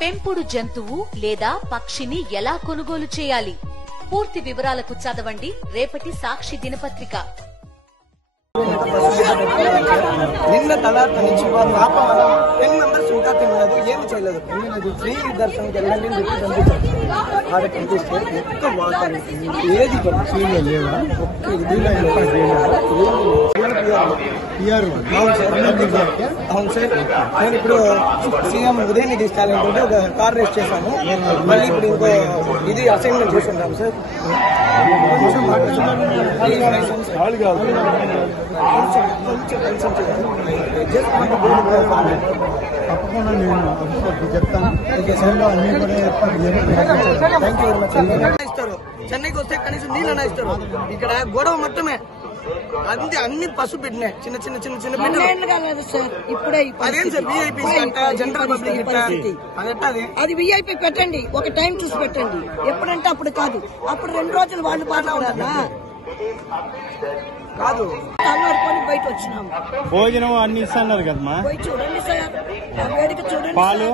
పెంపుడు జంతువు లేదా పక్షిని ఎలా కొనుగోలు చేయాలి? పూర్తి వివరాలకు చదవండి రేపటి సాక్షి దినపత్రిక. నిన్న తలాత నుంచి పాప 10 మెంబర్స్ ఇంకా తినలేదు, ఏమి చేయలేదు. ఫ్రీ దర్శనం వెళ్ళండి అని చెప్పి పంపించారు. ఆడ కనిపిస్తే ఒక్క వాటర్ ఏది లేదా ఒక్క ఇది అవును సార్. నేను ఇప్పుడు సీఎం ఉదయనిధి స్టాలిన్ తోటి ఒక కార్ రేస్ చేశాను. మళ్ళీ ఇప్పుడు ఇంకో ఇది అసైన్మెంట్ చేస్తుంటాం సార్. తప్పకుండా నేను చెప్తాను. ఇస్తారు చెన్నైకి వస్తే కనీసం నీళ్ళన్నా ఇస్తారు. ఇక్కడ గొడవ మొత్తమే అంతే, అన్ని పసుపు పెట్టినాయి. చిన్న చిన్న చిన్న చిన్న బిడ్డలు. అదేం సార్ విఐపీ జనరల్ పబ్లిక్ అది విఐపీ పెట్టండి, ఒక టైం చూసి పెట్టండి. ఎప్పుడంటే అప్పుడు కాదు, అప్పుడు 2 రోజులు వాళ్ళు పాల్గొనాలా కాదు. తల్లాడుకొని బయట వచ్చినాము. భోజనం అన్ని ఇస్తున్నారు కదమ్మా. పోయి చూడండి సార్, వేడిక చూడండి. పాలు